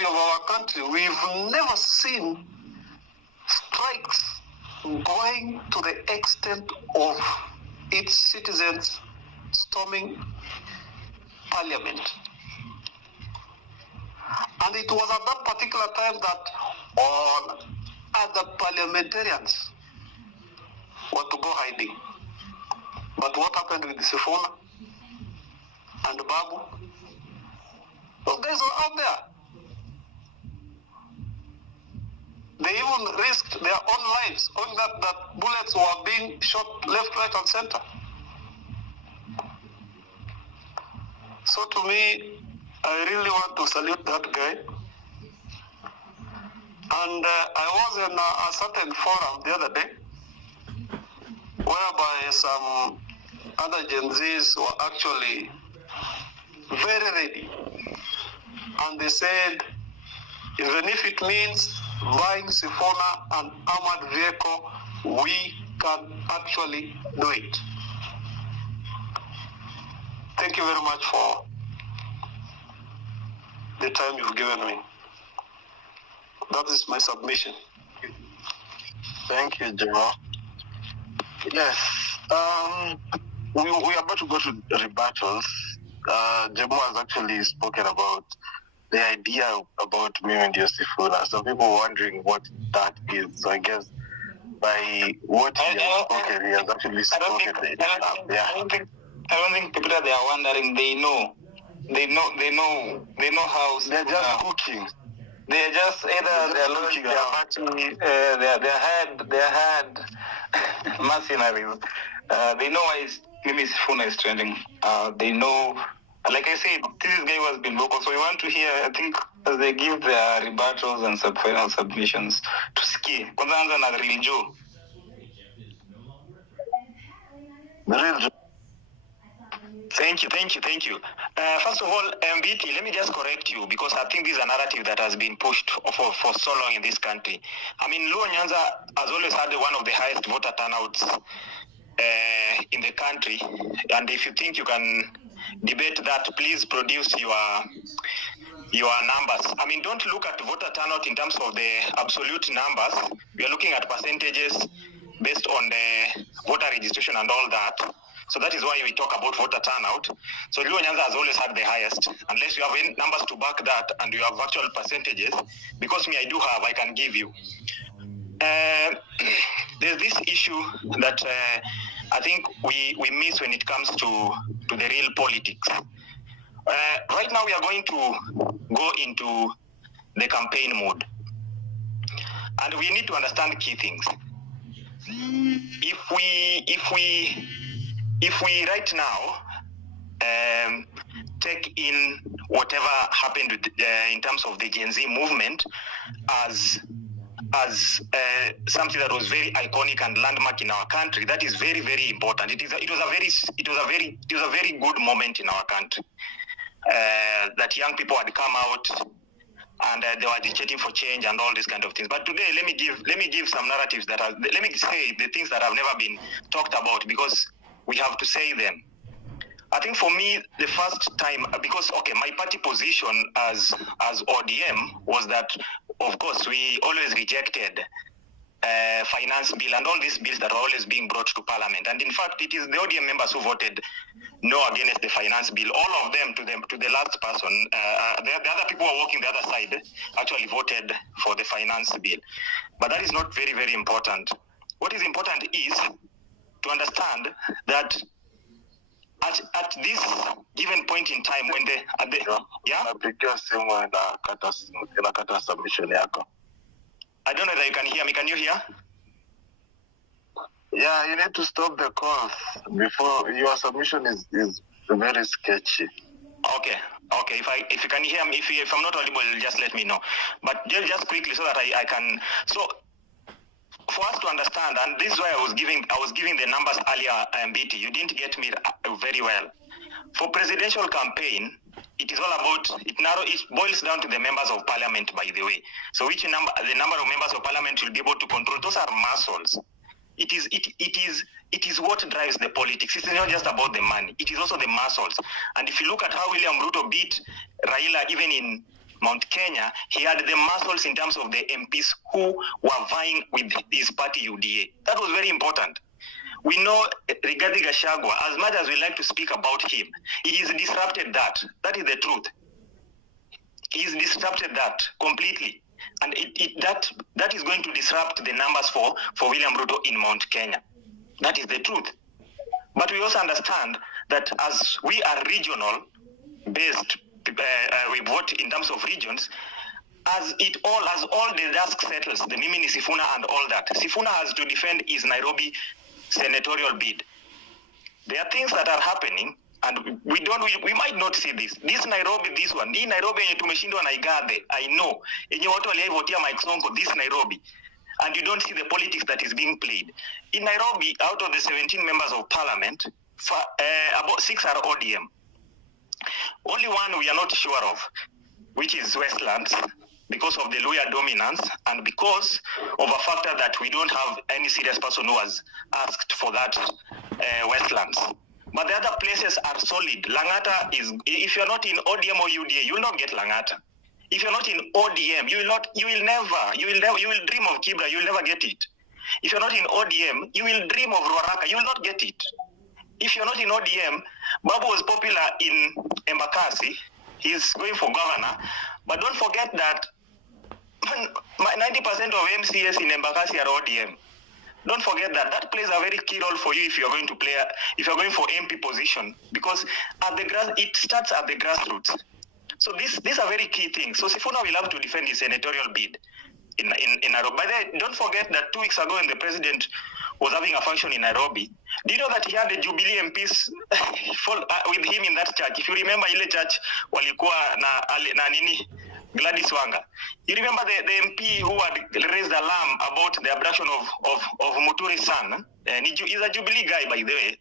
history of our country, we've never seen strikes going to the extent of its citizens storming parliament. And it was at that particular time that all other parliamentarians were to go hiding. But what happened with Sifuna and Babu? Those guys were out there. They even risked their own lives, knowing that bullets were being shot left, right, and center. So to me, I really want to salute that guy. And I was in a certain forum the other day, whereby some other Gen Zs were actually very ready. And they said, even if it means buying Sifuna an armored vehicle, we can actually do it. Thank you very much for the time you've given me. That is my submission. Thank you, Jemo. Yes, we are about to go to rebuttals. Jemo has actually spoken about the idea about ndio sifuna. Some people are wondering what that is. So I guess by what he has spoken, he has actually spoken. I don't think people that they are wondering, they know how they're just cooking. They're just either they're looking at they're had mercenaries. They know why maybe Sifuna is trending. They know, like I said, this guy has been vocal. So we want to hear, I think, as they give their rebuttals and final submissions to ski. Kwanza anza na Real Joe. Real Joe. Thank you. First of all, MBT, let me just correct you, because I think this is a narrative that has been pushed for so long in this country. I mean, Luo Nyanza has always had one of the highest voter turnouts in the country. And if you think you can debate that, please produce your numbers. I mean, don't look at voter turnout in terms of the absolute numbers. We are looking at percentages based on the voter registration and all that. So that is why we talk about voter turnout. So Luo Nyanza has always had the highest, unless you have any numbers to back that and you have actual percentages. Because me, I do have, I can give you. There's this issue that I think we miss when it comes to the real politics. Right now we are going to go into the campaign mode. And we need to understand key things. If we right now take in whatever happened with, in terms of the Gen Z movement as something that was very iconic and landmark in our country, that is very, very important. It was a very good moment in our country that young people had come out and they were agitating for change and all these kind of things. But today, let me give some narratives that are, let me say the things that have never been talked about, because we have to say them. I think for me, the first time, because, okay, my party position as ODM was that, of course, we always rejected finance bill and all these bills that are always being brought to parliament. And in fact, it is the ODM members who voted no against the finance bill. All of them, to the last person, the other people who are working the other side actually voted for the finance bill. But that is not very, very important. What is important is to understand that at this given point in time, when I don't know if you can hear me. Can you hear? Yeah, you need to stop the calls before your submission is very sketchy. Okay. If you can hear me, if I'm not audible, just let me know. But just quickly so that I can. So for us to understand, and this is why I was giving the numbers earlier, BT. You didn't get me very well. For presidential campaign, it is all about it boils down to the members of parliament, by the way. So the number of members of parliament will be able to control. Those are muscles. It is what drives the politics. It's not just about the money. It is also the muscles. And if you look at how William Ruto beat Raila even in Mount Kenya, he had the muscles in terms of the MPs who were vying with his party UDA. That was very important. We know Rigathi Gachagua, as much as we like to speak about him, he's disrupted that. That is the truth. He's disrupted that completely. And that is going to disrupt the numbers for William Ruto in Mount Kenya. That is the truth. But we also understand that as we are regional based, we vote in terms of regions, as all the dust settles, the Mimi Sifuna and all that, Sifuna has to defend his Nairobi senatorial bid. There are things that are happening, and we might not see this. This Nairobi, this one, hii Nairobi yenye tumeshindwa na Igathe, I know. Yenye watu walivotia Mike Sonko, this Nairobi. And you don't see the politics that is being played. In Nairobi, out of the 17 members of parliament, about 6 are ODM. Only one we are not sure of, which is Westlands, because of the Luhya dominance and because of a factor that we don't have any serious person who has asked for that Westlands. But the other places are solid. Lang'ata is, if you're not in ODM or UDA, you will not get Lang'ata. If you're not in ODM, you will dream of Kibra, you will never get it. If you're not in ODM, you will dream of Ruaraka, you will not get it. If you're not in ODM, Babu was popular in Embakasi, he's going for governor, but don't forget that 90% of MCS in Embakasi are ODM. Don't forget that. That plays a very key role for you if you're going to play, if you're going for MP position, because it starts at the grassroots. So these are very key things. So Sifuna will have to defend his senatorial bid in Nairobi. By the way, don't forget that 2 weeks ago when the president was having a function in Nairobi, do you know that he had the Jubilee MPs with him in that church? If you remember ile church walikuwa na nini Gladys Wanga. You remember the MP who had raised alarm about the abduction of Muturi's son? And he's a Jubilee guy, by the way.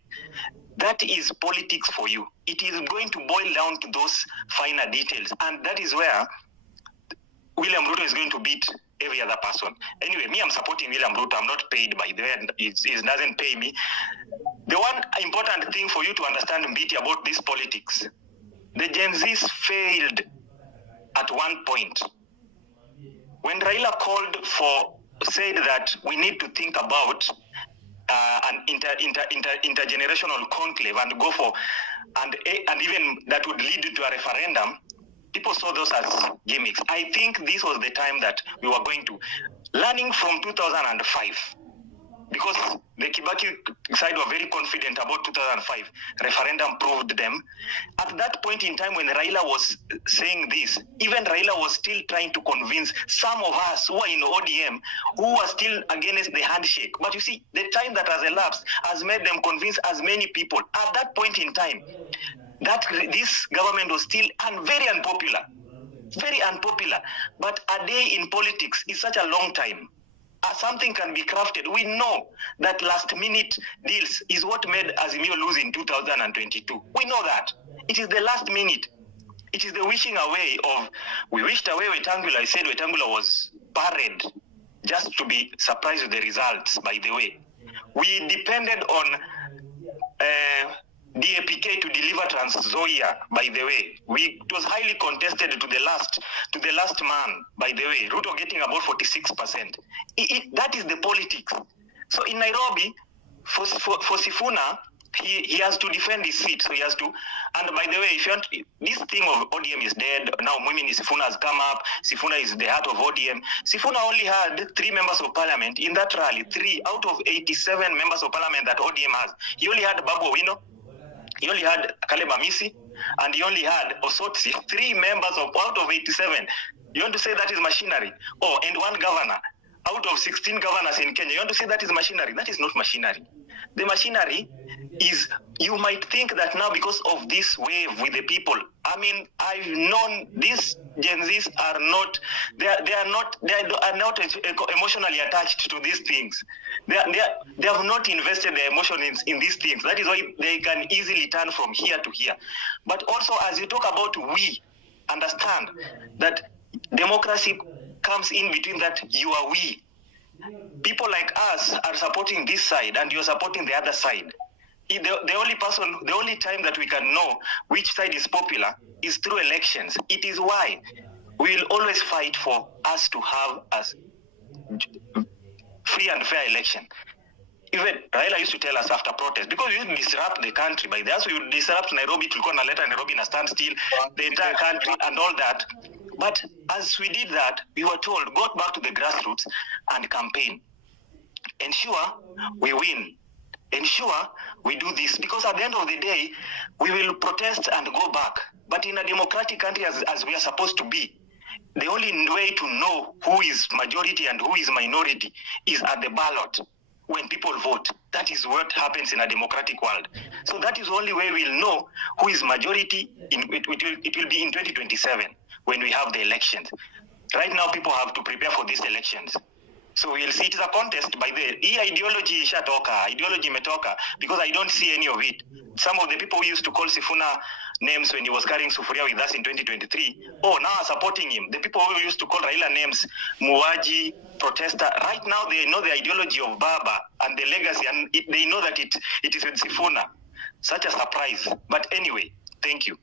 That is politics for you. It is going to boil down to those finer details. And that is where William Ruto is going to beat every other person. Anyway, me, I'm supporting William Ruto. I'm not paid, by the way. It doesn't pay me. The one important thing for you to understand, Mbiti, about this politics, the Gen Zs failed at one point. When Raila said that we need to think about an intergenerational conclave and go for, and even that would lead to a referendum, people saw those as gimmicks. I think this was the time that we were going to, learning from 2005, because the Kibaki side were very confident about 2005. Referendum proved them. At that point in time when Raila was saying this, even Raila was still trying to convince some of us who are in ODM, who are still against the handshake. But you see, the time that has elapsed has made them convince as many people. At that point in time, that this government was still very unpopular. Very unpopular. But a day in politics is such a long time. Something can be crafted. We know that last-minute deals is what made Azimio lose in 2022. We know that. It is the last minute. It is the wishing away of, we wished away Wetangula. I said Wetangula was buried just to be surprised with the results, by the way. We depended on DAPK to deliver Trans Nzoia, by the way. It was highly contested to the last man, by the way. Ruto getting about 46%. That is the politics. So in Nairobi, for Sifuna, he has to defend his seat. So he has to. And by the way, if you want, this thing of ODM is dead. Now Mimi Sifuna has come up. Sifuna is the heart of ODM. Sifuna only had 3 members of parliament in that rally. 3 out of 87 members of parliament that ODM has. He only had Babu Owino. He only had Caleb Amisi, and he only had Osotsi, 3 members out of 87. You want to say that is machinery? Oh, and 1 governor out of 16 governors in Kenya. You want to say that is machinery? That is not machinery. The machinery is, you might think that now because of this wave with the people, I mean, I've known these Gen Zs are not, they are not emotionally attached to these things. They have not invested their emotions in these things. That is why they can easily turn from here to here. But also, as you talk about we, understand that democracy comes in between that you are we. People like us are supporting this side and you're supporting the other side. The only time that we can know which side is popular is through elections. It is why we will always fight for us to have a free and fair election. Even Raila used to tell us after protest, because you disrupt the country by this, you disrupt Nairobi, tulikuwa naleta Nairobi na standstill, the entire country and all that. But as we did that, we were told, go back to the grassroots and campaign. Ensure we win. Ensure we do this. Because at the end of the day, we will protest and go back. But in a democratic country as we are supposed to be, the only way to know who is majority and who is minority is at the ballot. When people vote, that is what happens in a democratic world. So that is the only way we'll know who is majority. It will be in 2027 when we have the elections. Right now, people have to prepare for these elections. So we'll see. It is a contest by the ideology imetoka, because I don't see any of it. Some of the people who used to call Sifuna names when he was carrying sufuria with us in 2023, now are supporting him. The people who used to call Raila names, Muaji, protester, right now they know the ideology of Baba and the legacy, and they know that it is with Sifuna. Such a surprise. But anyway, thank you.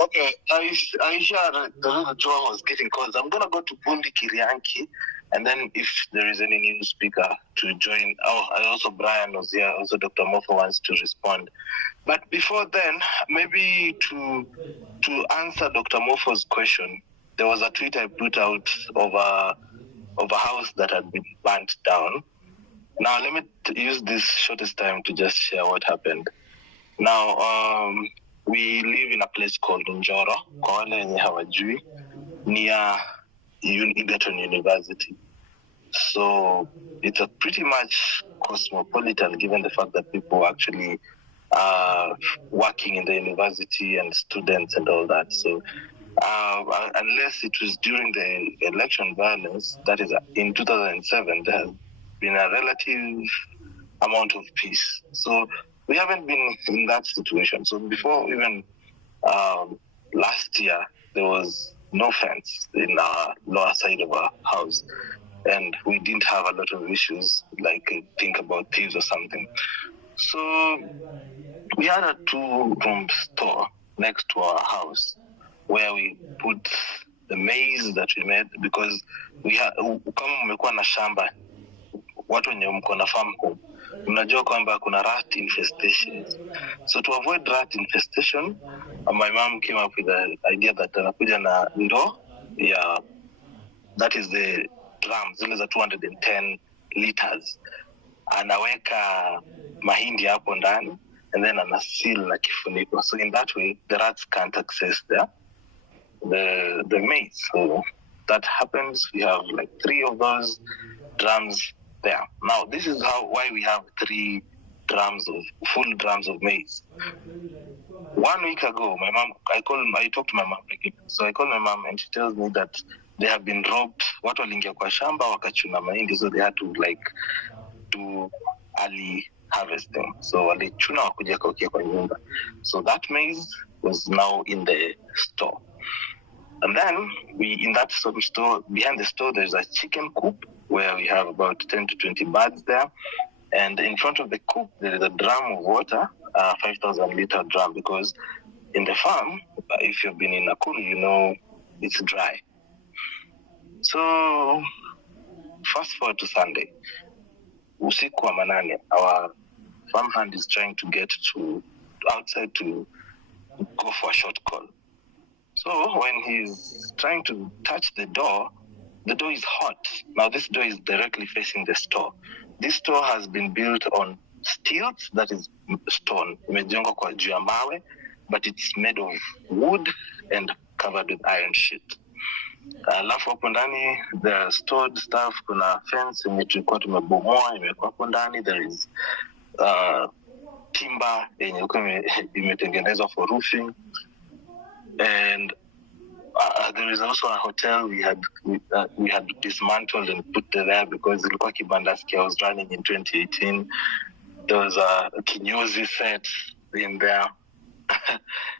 Okay, Aisha, the Joe was getting calls. I'm going to go to Bundi Kirianki, and then if there is any new speaker to join, also Brian was here, also Dr. Mofo wants to respond. But before then, maybe to answer Dr. Mofo's question, there was a tweet I put out of a house that had been burnt down. Now, let me use this shortest time to just share what happened. Now, we live in a place called Njoro, kwa wale wenye hawajui, near Egerton University. So it's a pretty much cosmopolitan, given the fact that people actually are working in the university and students and all that. So unless it was during the election violence, that is in 2007, there has been a relative amount of peace. So we haven't been in that situation. So before even last year, there was no fence in our lower side of our house. And we didn't have a lot of issues, like think about thieves or something. So we had a 2-room store next to our house where we put the maize that we made, because we had, kama mmekuwa na shamba, watu wenye mko na farm home, mnajua kwamba kuna rat infestation. So to avoid rat infestation, my mom came up with the idea that anakuja na ndio, that is the drums, zile za 210 liters. Anaweka mahindi hapo ndani, and then anaseal na kifuniko. So in that way, the rats can't access the maize. So that happens. We have like 3 of those drums there. Now, this is why we have 3 full drums of maize. 1 week ago, my mom, I talked to my mom again. So I called my mom, and she tells me that they have been robbed. Watu waliingia kwa shamba wakachuna mahindi, so they had to do early harvesting. So walichuna wakuja kaukia kwa nyumba. So that maize was now in the store. And then in that store, behind the store, there's a chicken coop where we have about 10 to 20 birds there. And in front of the coop, there is a drum of water, a 5,000-liter drum, because in the farm, if you've been in Nakuru, you know it's dry. So fast forward to Sunday, usiku wa manane, our farmhand is trying to get outside to go for a short call. So when he's trying to touch the door is hot. Now this door is directly facing the store. This store has been built on stilts, that is stone, imejengwa kwa juu ya mawe, but it's made of wood and covered with iron sheet. Alafu hapo ndani, the stored stuff, kuna fence yenye tulikuwa tumebomoa imekuwa hapo ndani. There is timber yenye imetengenezwa for roofing, and there is also a hotel we had dismantled and put there because ilikuwa kibandaski I was running in 2018. There was a kinyozi set in there.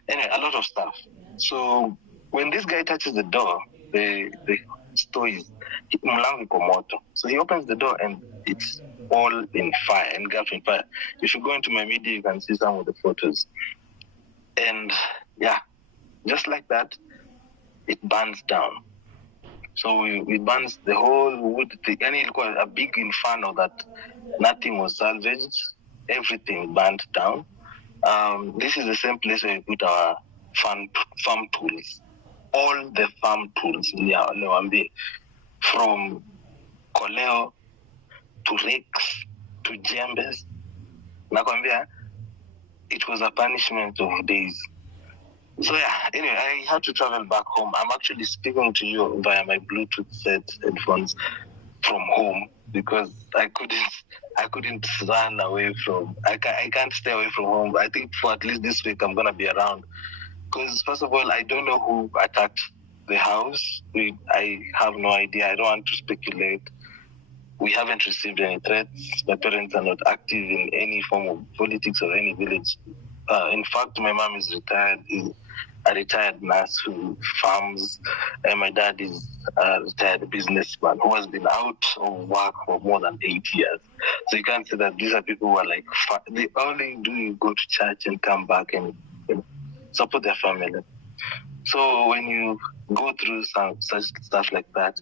Anyway, a lot of stuff. So when this guy touches the door, the store is mlango iko moto. So he opens the door and it's all in fire, engulfed in fire. If you go into my media, you can see some of the photos. And yeah, just like that, it burns down. So we burns the whole wood. And it was a big inferno that nothing was salvaged. Everything burned down. This is the same place where we put our farm tools. All the farm tools, from koleo to rakes to jembes. Nakwambia, it was a punishment of days. So yeah, anyway, I had to travel back home. I'm actually speaking to you via my Bluetooth set headphones from home because I couldn't run away from. I can't stay away from home. I think for at least this week I'm gonna be around. Because first of all, I don't know who attacked the house. I have no idea. I don't want to speculate. We haven't received any threats. My parents are not active in any form of politics or any village. In fact, my mom is retired. Is a retired nurse who farms, and my dad is a retired businessman who has been out of work for more than 8 years. So you can't say that these are people who are like, they only do go to church and come back and support their family. So when you go through some such stuff like that,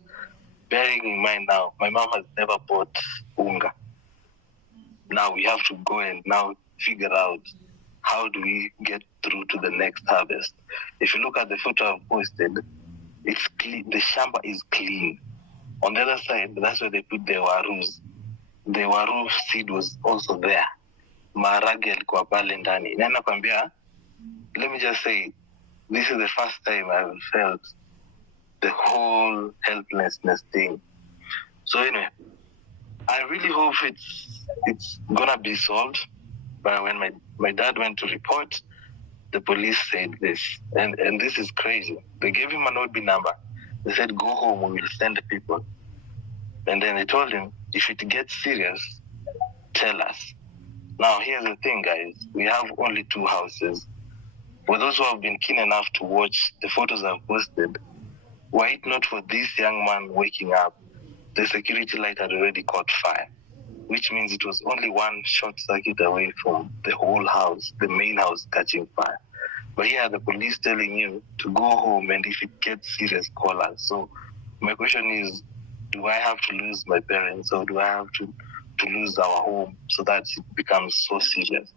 bearing in mind now, my mom has never bought unga. Now we have to go and now figure out how do we get through to the next harvest. If you look at the photo I've posted, it's clean. The shamba is clean. On the other side, that's where they put the warus. The waru seed was also there. Maharage alikuwa pale ndani. Na nakwambia, let me just say, this is the first time I've felt the whole helplessness thing. So anyway, I really hope it's gonna be solved. But when my dad went to report, the police said this, and this is crazy. They gave him an OB number. They said, go home, we will send the people. And then they told him, if it gets serious, tell us. Now, here's the thing, guys. We have only 2 houses. For those who have been keen enough to watch the photos I've posted, were it not for this young man waking up, the security light had already caught fire, which means it was only one short circuit away from the whole house, the main house, catching fire. But here, the police telling you to go home, and if it gets serious, call us. So my question is, do I have to lose my parents, or do I have to lose our home so that it becomes so serious?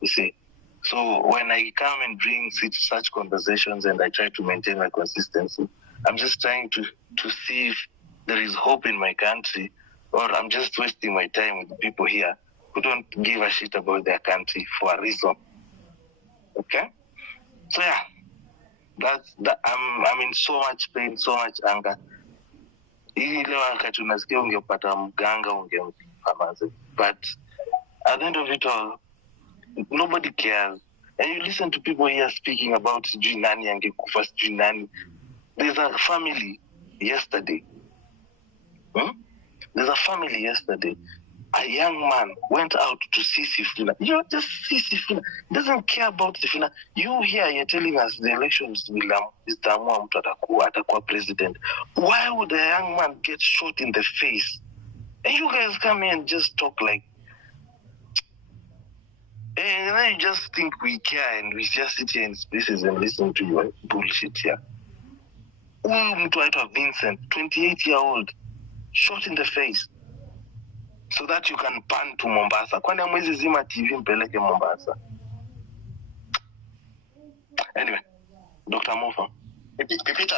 You see? So when I come and bring such conversations and I try to maintain my consistency, I'm just trying to see if there is hope in my country, or I'm just wasting my time with the people here who don't give a shit about their country for a reason. Okay? So yeah, I'm in so much pain, so much anger. Ile wakati unasikia ungepata mganga ungemfamaza. But at the end of it all, nobody cares. And you listen to people here speaking about sijui nani angekufa sijui nani. There's a family yesterday. There's a family yesterday. A young man went out to see Sifuna. Just see Sifuna. Doesn't care about Sifuna. You here, you're telling us the elections will atakuwa president. Why would a young man get shot in the face? And you guys come here and just talk like, and then you just think we care and we just sit here in spaces and listen to your bullshit here. Mtu aitwa Vincent, 28-year-old, shot in the face. So that you can pan to Mombasa. Kwani mwezi zima TV mpeleke Mombasa. Anyway, Dr. Mofa. Pipita,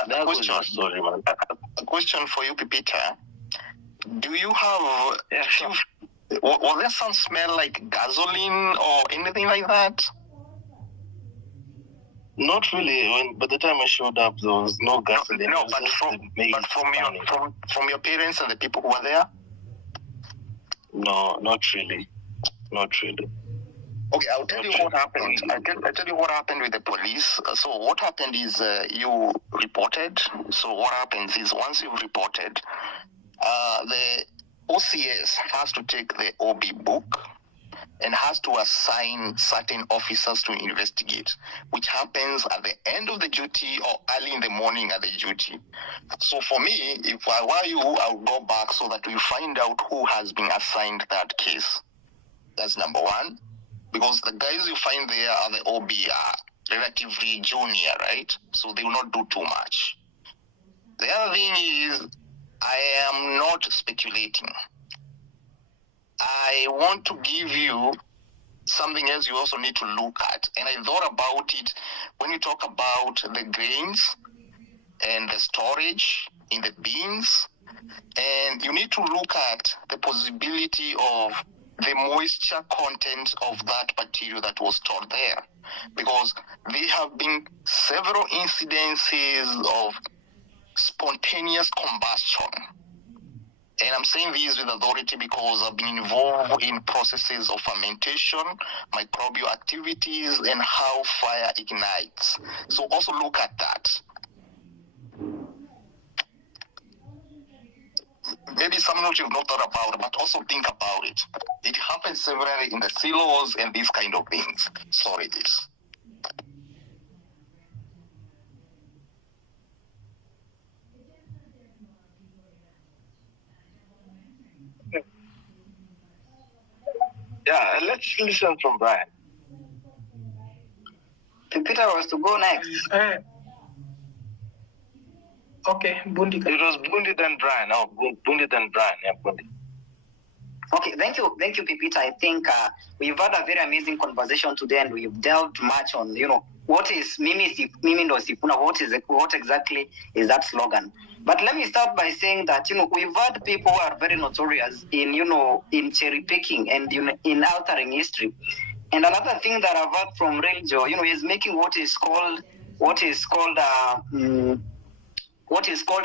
a question for you, Pipita. Do you have... was there some smell like gasoline or anything like that? Not really. By the time I showed up, there was no gasoline. No, but from your parents and the people who were there? No, not really. Not really. Okay, I'll tell you what happened. I'll tell you what happened with the police. So what happened is you reported. So what happens is once you've reported, the OCS has to take the OB book and has to assign certain officers to investigate, which happens at the end of the duty or early in the morning at the duty. So for me, if I were you, I would go back so that we find out who has been assigned that case. That's number one. Because the guys you find there are the OB relatively junior, right? So they will not do too much. The other thing is, I am not speculating. I want to give you something else you also need to look at. And I thought about it when you talk about the grains and the storage in the beans. And you need to look at the possibility of the moisture content of that material that was stored there. Because there have been several incidences of spontaneous combustion. And I'm saying this with authority because I've been involved in processes of fermentation, microbial activities, and how fire ignites. So also look at that. Maybe something you've not thought about, but also think about it. It happens severally in the silos and these kind of things. Sorry, this. Yeah, let's listen from Brian. Peter was to go next. Okay, Bundi. It was Bundi then Brian. Oh, Bundi then Brian. Yeah, Bundi. Okay, thank you, Pipita. I think we've had a very amazing conversation today, and we've delved much on, what is Mimi ndo Sifuna. What exactly is that slogan? But let me start by saying that we've had people who are very notorious in in cherry picking and in altering history. And another thing that I've heard from Religio, is making what is called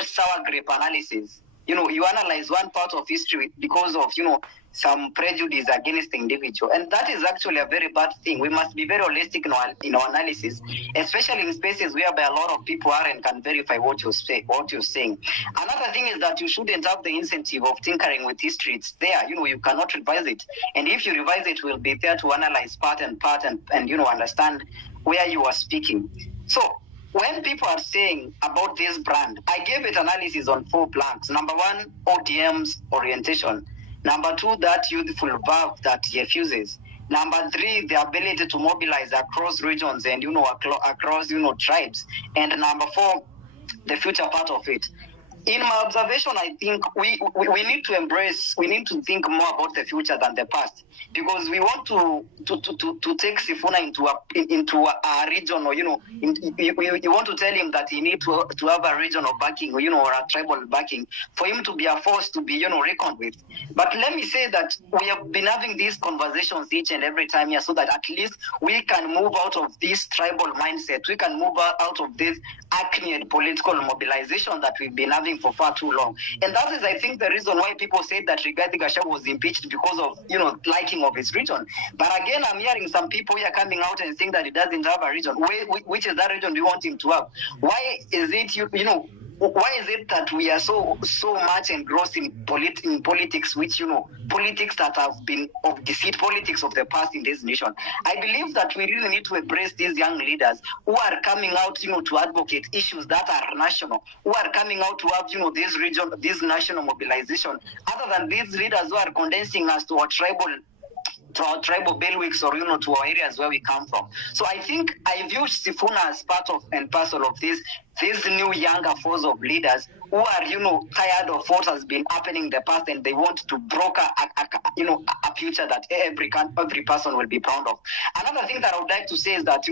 sour grape analysis. You analyze one part of history because of, some prejudice against the individual. And that is actually a very bad thing. We must be very holistic in our analysis, especially in spaces whereby a lot of people are and can verify what you're saying. Another thing is that you shouldn't have the incentive of tinkering with history. It's there. You cannot revise it. And if you revise it, we'll be there to analyze part and understand where you are speaking. So, when people are saying about this brand, I gave it analysis on 4 planks. Number 1, ODM's orientation. Number 2, that youthful verve that he refuses. Number 3, the ability to mobilize across regions and across tribes. And number 4, the future part of it. In my observation, I think we need to think more about the future than the past, because we want to take Sifuna into a region, or you want to tell him that he needs to have a regional backing, or a tribal backing for him to be a force to be reckoned with. But let me say that we have been having these conversations each and every time here, so that at least we can move out of this tribal mindset. We can move out of this acne political mobilization that we've been having for far too long. And that is, I think, the reason why people say that Rigathi Gachagua was impeached, because of liking of his region. But again, I'm hearing some people here coming out and saying that he doesn't have a region. Which is that region we want him to have? Why is it why is it that we are so much engrossed in politics, which politics that have been of deceit, politics of the past in this nation? I believe that we really need to embrace these young leaders who are coming out to advocate issues that are national, who are coming out to have this national mobilization, other than these leaders who are condensing us to our tribal bailiwicks, or to our areas where we come from. So I think I view Sifuna as part of and parcel of this new younger force of leaders who are tired of what has been happening in the past, and they want to broker a future that every person will be proud of. Another thing that I would like to say is that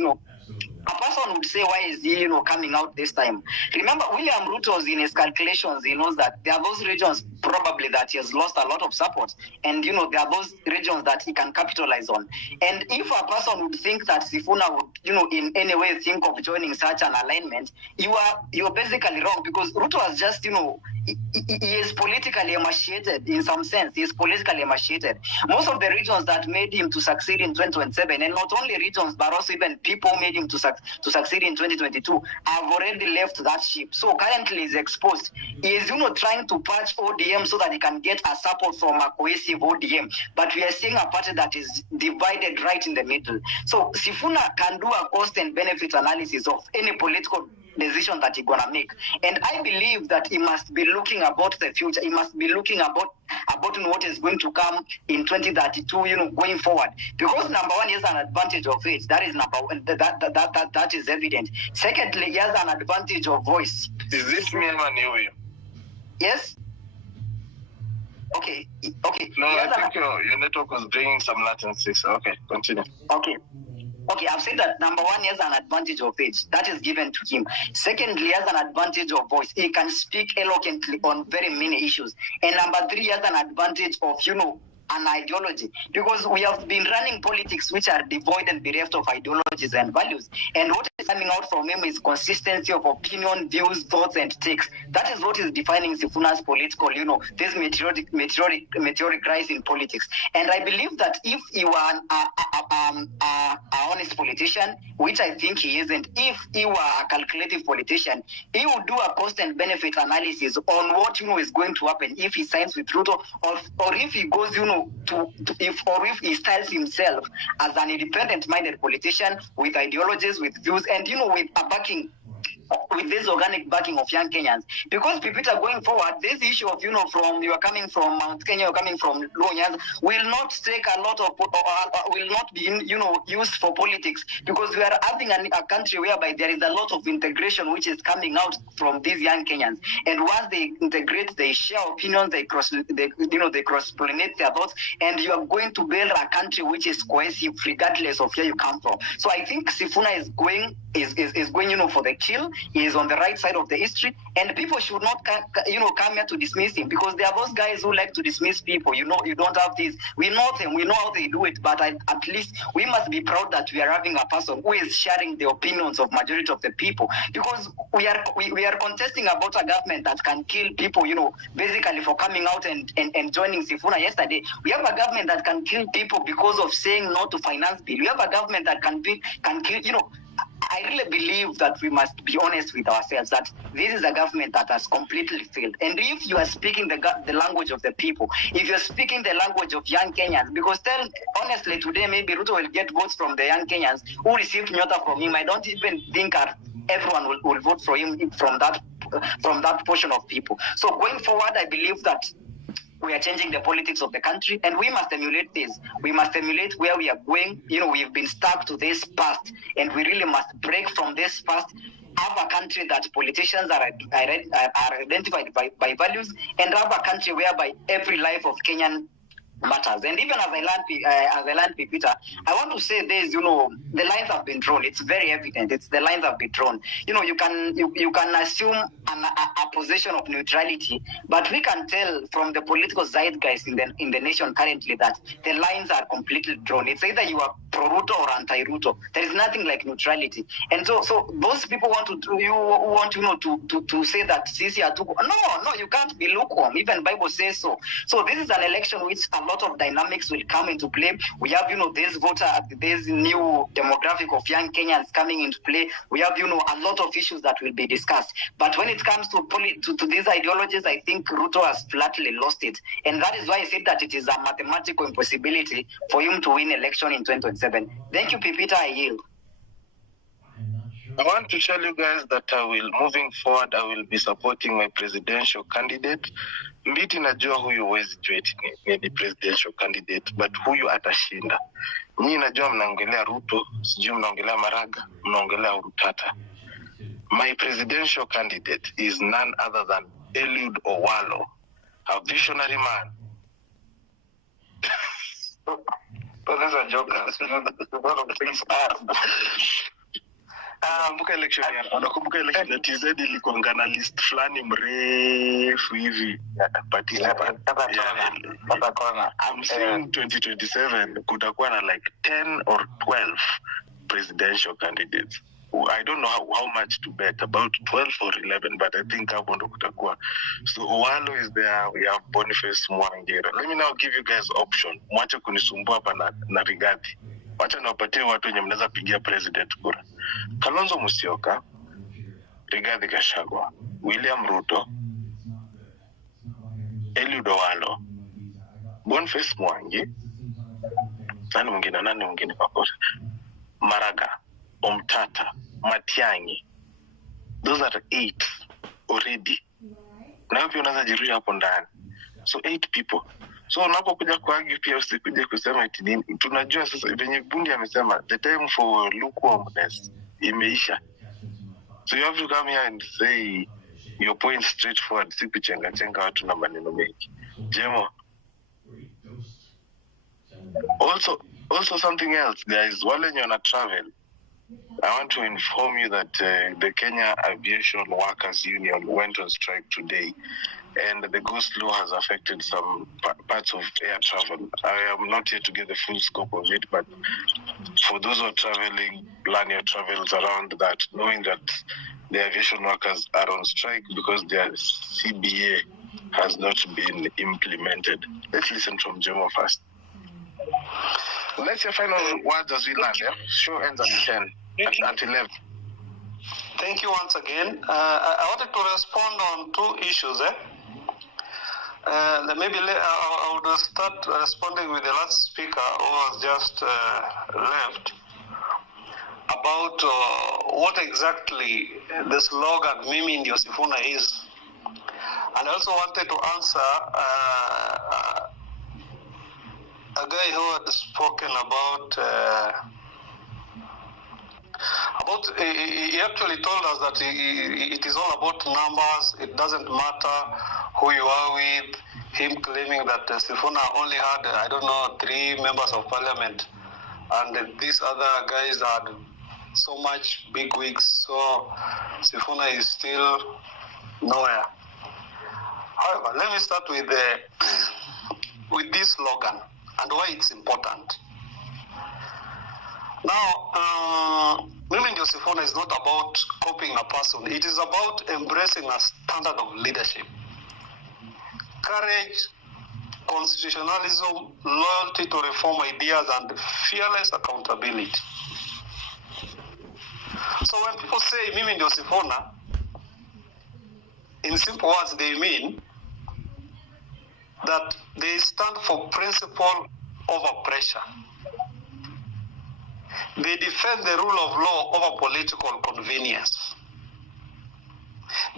a person would say, why is he coming out this time? Remember, William Ruto's, in his calculations, he knows that there are those regions probably that he has lost a lot of support, and there are those regions that he can capitalize on. And if a person would think that Sifuna would in any way think of joining such an alignment, you're basically wrong, because Ruto has just he is politically emaciated in some sense. He is politically emaciated. Most of the regions that made him to succeed in 2027, and not only regions, but also even people made him to succeed in 2022, have already left that ship. So currently he's exposed. He is trying to patch ODM so that he can get a support from a cohesive ODM. But we are seeing a party that is divided right in the middle. So Sifuna can do a cost and benefit analysis of any political decision that he's gonna make, and I believe that he must be looking about the future. He must be looking about about what is going to come in 2032, going forward. Because number one, he has an advantage of it. That is number one. That is evident. Secondly, he has an advantage of voice. Is it me or you? Yes. Okay. No, I think your network was bringing some latency. So okay, continue. Okay, I've said that number one, he has an advantage of age. That is given to him. Secondly, he has an advantage of voice. He can speak eloquently on very many issues. And number three, he has an advantage of, an ideology, because we have been running politics which are devoid and bereft of ideologies and values. And what is coming out from him is consistency of opinion, views, thoughts, and takes. That is what is defining Sifuna's political, this meteoric rise in politics. And I believe that if he were an honest politician, which I think he isn't, if he were a calculative politician, he would do a cost and benefit analysis on what is going to happen if he signs with Ruto, or if he goes, if he styles himself as an independent-minded politician with ideologies, with views, and with a backing, with this organic backing of young Kenyans. Because Pipita, going forward, this issue of, from you are coming from Mount Kenya, you're coming from Luo will not take a lot of, will not be, used for politics, because we are having a country whereby there is a lot of integration which is coming out from these young Kenyans. And once they integrate, they share opinions, they cross-pollinate their thoughts, and you are going to build a country which is cohesive regardless of where you come from. So I think Sifuna is going, for the kill. He is on the right side of the history, and people should not come here to dismiss him, because there are those guys who like to dismiss people. You don't have this. We know them. We know how they do it. But at least we must be proud that we are having a person who is sharing the opinions of majority of the people, because we are contesting about a government that can kill people. Basically for coming out and joining Sifuna yesterday. We have a government that can kill people because of saying no to finance bill. We have a government that can kill. I really believe that we must be honest with ourselves, that this is a government that has completely failed. And if you are speaking the language of the people, if you're speaking the language of young Kenyans, because honestly, today maybe Ruto will get votes from the young Kenyans who received Nyota from him. I don't even think everyone will vote for him from that portion of people. So going forward, I believe that we are changing the politics of the country, and we must emulate this. We must emulate where we are going. We've been stuck to this past, and we really must break from this past, have a country that politicians are identified by values, and have a country whereby every life of Kenyan matters. And even as I learned, Peter, I want to say this, the lines have been drawn. It's very evident. The lines have been drawn. You can assume a position of neutrality, but we can tell from the political zeitgeist in the nation currently that the lines are completely drawn. It's either you are pro-Ruto or anti-Ruto. There is nothing like neutrality. And so those people want to say that Sisi Atuko. No, you can't be lukewarm. Even Bible says so. So this is an election which a lot of dynamics will come into play. We have, this new demographic of young Kenyans coming into play. We have, a lot of issues that will be discussed. But when it comes to these ideologies, I think Ruto has flatly lost it. And that is why I said that it is a mathematical impossibility for him to win election in 2027. Thank you, Pipita. I yield. I want to tell you guys that moving forward, I will be supporting my presidential candidate. Mbiti najua huyu huwezi jua ni presidential candidate, but huyu atashinda. Mimi najua mnaongelea Ruto, sijui mnaongelea Maraga, mnaongelea Urutata. My presidential candidate is none other than Eliud Owalo, a visionary man. But these are jokers. Nakumbuka election ya TZ ilikuwa na list fulani mrefu hivi participant. I'm seeing 2027 kutakuwa na like 10 or 12 presidential candidates. I don't know how much to bet, about 12 or 11, but I think hapo ndo kutakuwa. So Owalo is there, we have Boniface Mwangera. Let me now give you guys option. Mwache kunisumbua hapa na Rigathi. Wacha niwapatie watu wenye mnaweza pigia president kura. Kalonzo Musyoka, Rigathi Gachagua, William Ruto, Eliud Owalo, Boniface Mwangi, nani mwingine pamoja, Maraga, Omtata, Matiang'i. Those are 8 already. Na pia unaweza jirudia hapo ndani. So 8 people. So unapokuja kuargue pia usikuje kusema eti nini. Tunajua sasa venye Bundi amesema the time for lukewarmness imeisha. So you have to come here and say your point straightforward, si kuchenga watu na maneno mengi. Jemo. Also something else, guys, while you're on a travel, I want to inform you that the Kenya Aviation Workers Union went on strike today, and the ghost law has affected some parts of air travel. I am not here to get the full scope of it, but for those who are traveling, plan your travels around that, knowing that the aviation workers are on strike because their CBA has not been implemented. Let's listen from Jemo first. Let's your final words as we land. Yeah? Show ends at 10. At 11. Thank you once again. I wanted to respond on 2 issues. Maybe I would start responding with the last speaker who was just left about what exactly the slogan "Mimi ndio sifuna" is. And I also wanted to answer a guy who had spoken about he actually told us that it is all about numbers. It doesn't matter who you are with. Him claiming that Sifuna only had 3 members of parliament, and these other guys had so much big wigs. So Sifuna is still nowhere. However, let me start with this slogan and why it's important. Now, Mimi ndio sifuna is not about copying a person. It is about embracing a standard of leadership. Courage, constitutionalism, loyalty to reform ideas, and fearless accountability. So when people say Mimi ndio sifuna, in simple words, they mean that they stand for principle over pressure. They defend the rule of law over political convenience.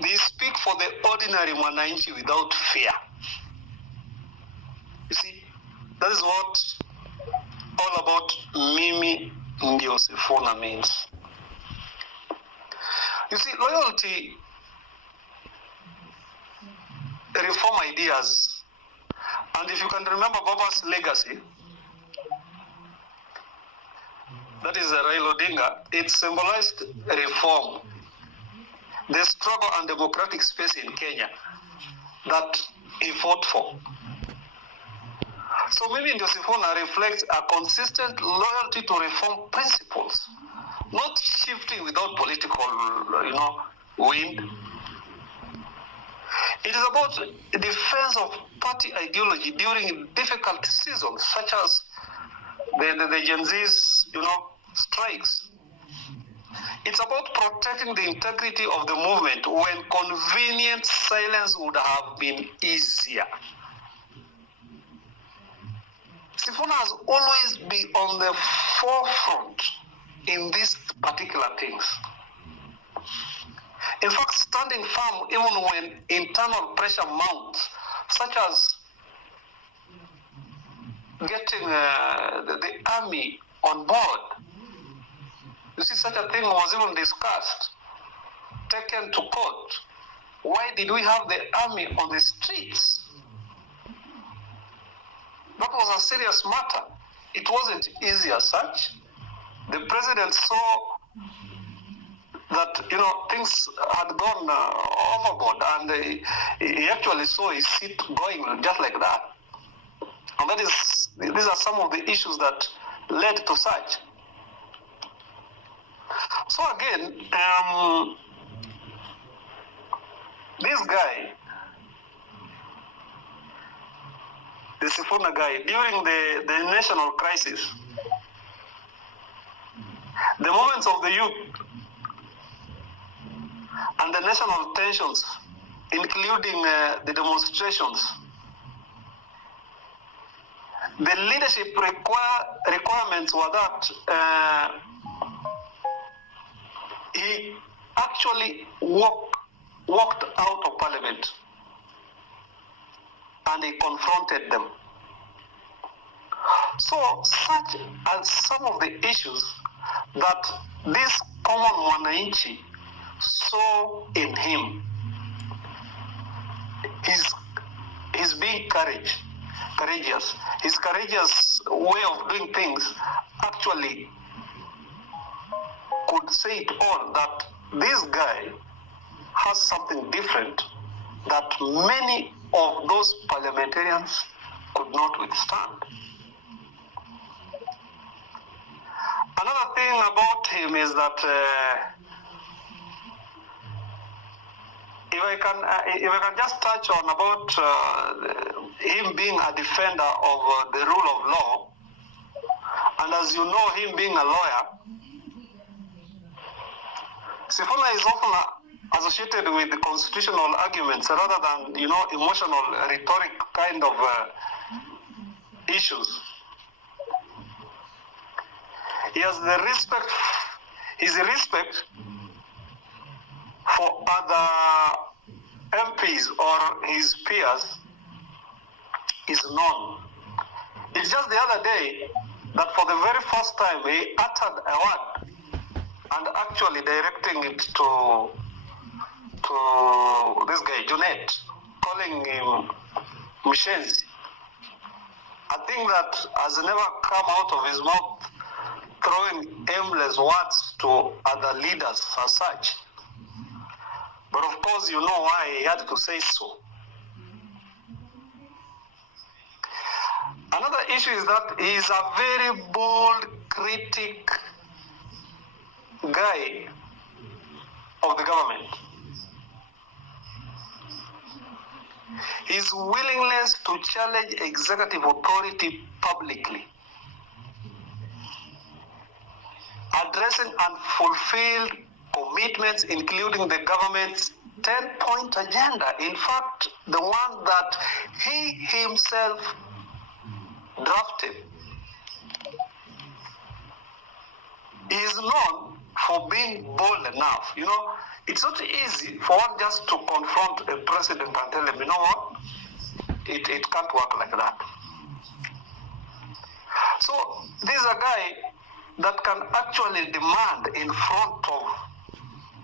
They speak for the ordinary mwananchi without fear. You see, that is what all about Mimi ndio sifuna means. You see, loyalty, reform ideas, and if you can remember Baba's legacy, that is Raila Odinga, it symbolized reform, the struggle and democratic space in Kenya that he fought for. So Mimi ndio sifuna reflects a consistent loyalty to reform principles, not shifting without political, wind. It is about the defense of party ideology during difficult seasons, such as the Gen Z's, strikes. It's about protecting the integrity of the movement when convenient silence would have been easier. Sifuna has always been on the forefront in these particular things. In fact, standing firm even when internal pressure mounts, such as getting the army on board. You see, such a thing was even discussed, taken to court. Why did we have the army on the streets? That was a serious matter. It wasn't easy as such. The president saw that, things had gone overboard, and he actually saw his seat going just like that. And these are some of the issues that led to such. So again, this guy, the Sifuna guy, during the national crisis, the moments of the youth and the national tensions, including the demonstrations, the leadership requirements were that he actually walked out of parliament and he confronted them. So such are some of the issues that this common wananchi saw in him. He's being courageous. His courageous way of doing things actually could say it all, that this guy has something different that many of those parliamentarians could not withstand. Another thing about him is that if I can just touch on about him being a defender of the rule of law, and as you know, him being a lawyer, Sifuna is often associated with the constitutional arguments rather than, emotional rhetoric kind of issues. He has his respect for other MPs or his peers is known. It's just the other day that for the very first time he uttered a word and actually directing it to this guy, Junet, calling him Mshenzi. I think that has never come out of his mouth, throwing aimless words to other leaders as such. But of course, you know why he had to say so. Another issue is that he is a very bold critic guy of the government. His willingness to challenge executive authority publicly, addressing unfulfilled commitments, including the government's 10-point agenda. In fact, the one that he himself drafted. He is known for being bold enough. It's not easy for one just to confront a president and tell him, you know what, it can't work like that. So this is a guy that can actually demand in front of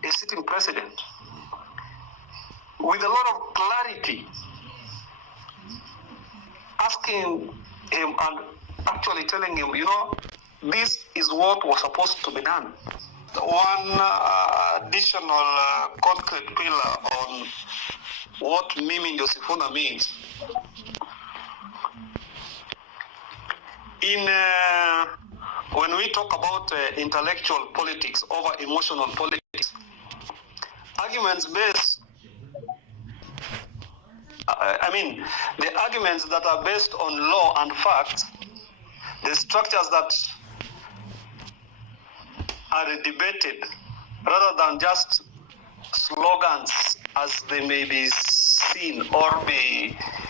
a sitting president with a lot of clarity, asking him and actually telling him, this is what was supposed to be done. One additional concrete pillar on what mimi ndio sifuna means. When we talk about intellectual politics over emotional politics, arguments based, the arguments that are based on law and facts, the structures that are debated rather than just slogans as they may be seen or be